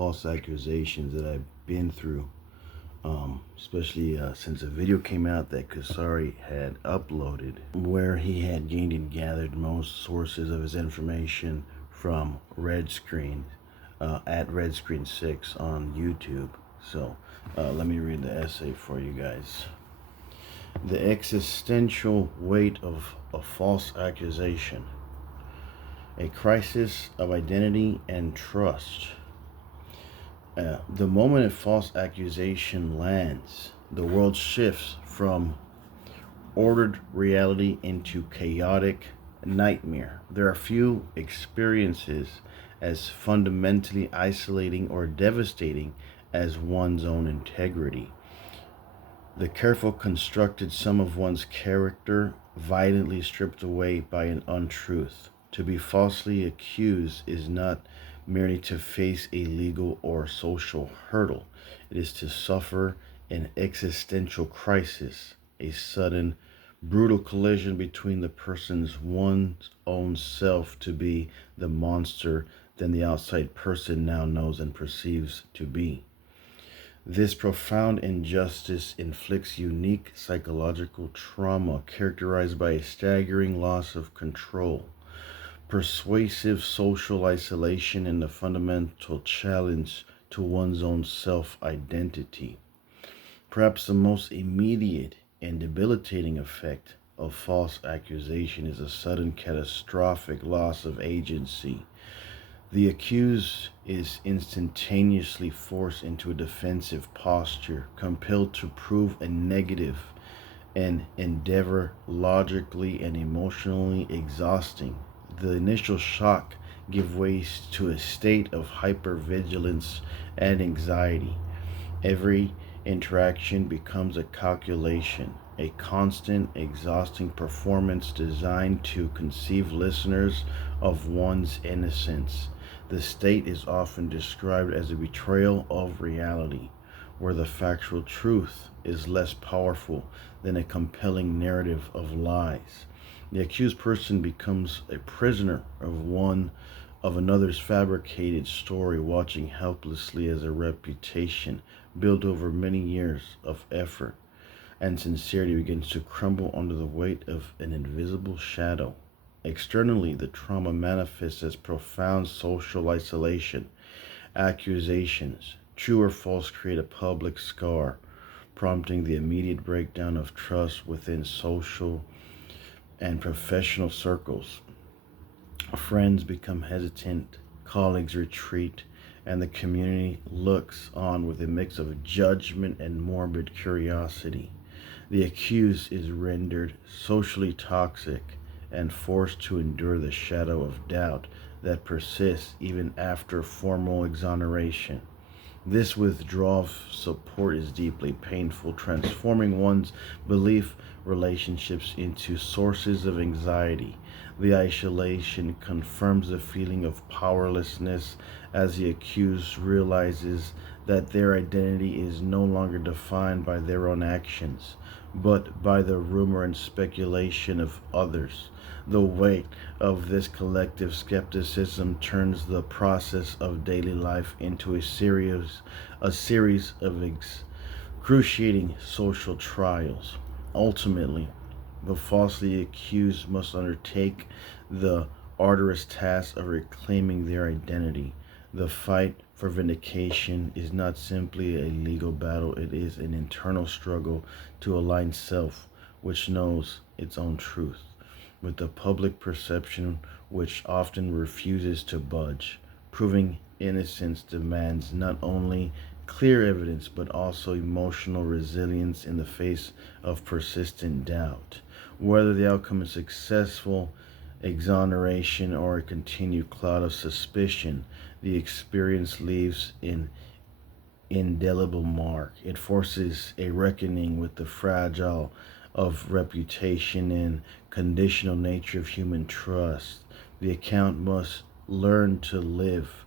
false accusations that I've been through, especially since a video came out that Kasari had uploaded, where he had gained and gathered most sources of his information from Red Screen, at Red Screen 6 on YouTube. So let me read the essay for you guys. The existential weight of a false accusation. A crisis of identity and trust. The moment a false accusation lands, the world shifts from ordered reality into chaotic nightmare. There are few experiences as fundamentally isolating or devastating as one's own integrity. The careful constructed sum of one's character violently stripped away by an untruth. To be falsely accused is not merely to face a legal or social hurdle. It is to suffer an existential crisis, a sudden, brutal collision between the person's one's own self to be the monster than the outside person now knows and perceives to be. This profound injustice inflicts unique psychological trauma characterized by a staggering loss of control, persuasive social isolation, and the fundamental challenge to one's own self-identity. Perhaps the most immediate and debilitating effect of false accusation is a sudden catastrophic loss of agency. The accused is instantaneously forced into a defensive posture, compelled to prove a negative, an endeavor logically and emotionally exhausting. The initial shock gives way to a state of hypervigilance and anxiety. Every interaction becomes a calculation, a constant, exhausting performance designed to conceive listeners of one's innocence. The state is often described as a betrayal of reality, where the factual truth is less powerful than a compelling narrative of lies. The accused person becomes a prisoner of another's fabricated story, watching helplessly as a reputation built over many years of effort and sincerity begins to crumble under the weight of an invisible shadow. Externally, the trauma manifests as profound social isolation. Accusations, true or false, create a public scar, prompting the immediate breakdown of trust within social and professional circles. Friends become hesitant, colleagues retreat, and the community looks on with a mix of judgment and morbid curiosity. The accused is rendered socially toxic and forced to endure the shadow of doubt that persists even after formal exoneration. This withdrawal of support is deeply painful, transforming one's belief relationships into sources of anxiety. The isolation confirms the feeling of powerlessness as the accused realizes that their identity is no longer defined by their own actions, but by the rumor and speculation of others. The weight of this collective skepticism turns the process of daily life into a series of excruciating social trials. Ultimately, the falsely accused must undertake the arduous task of reclaiming their identity. The fight for vindication is not simply a legal battle, it is an internal struggle to align self, which knows its own truth, with the public perception, which often refuses to budge. Proving innocence demands not only clear evidence but also emotional resilience in the face of persistent doubt. Whether the outcome is successful exoneration or a continued cloud of suspicion, the experience leaves an indelible mark. It forces a reckoning with the fragile of reputation and conditional nature of human trust. The account must learn to live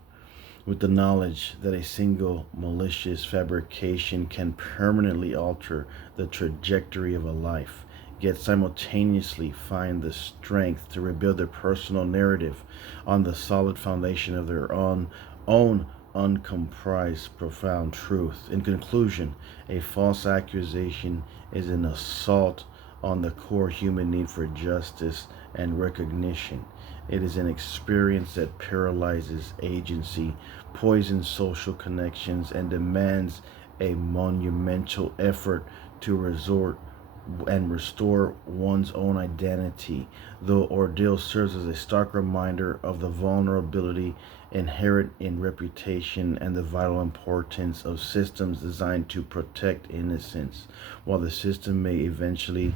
with the knowledge that a single malicious fabrication can permanently alter the trajectory of a life, yet simultaneously find the strength to rebuild their personal narrative on the solid foundation of their own uncomprised profound truth. In conclusion, a false accusation is an assault on the core human need for justice and recognition. It is an experience that paralyzes agency, poisons social connections, and demands a monumental effort to resort and restore one's own identity. The ordeal serves as a stark reminder of the vulnerability inherent in reputation and the vital importance of systems designed to protect innocence. While the system may eventually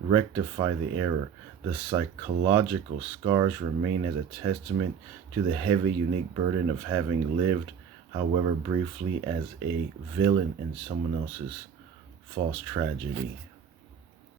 rectify the error, the psychological scars remain as a testament to the heavy, unique burden of having lived, however briefly, as a villain in someone else's false tragedy.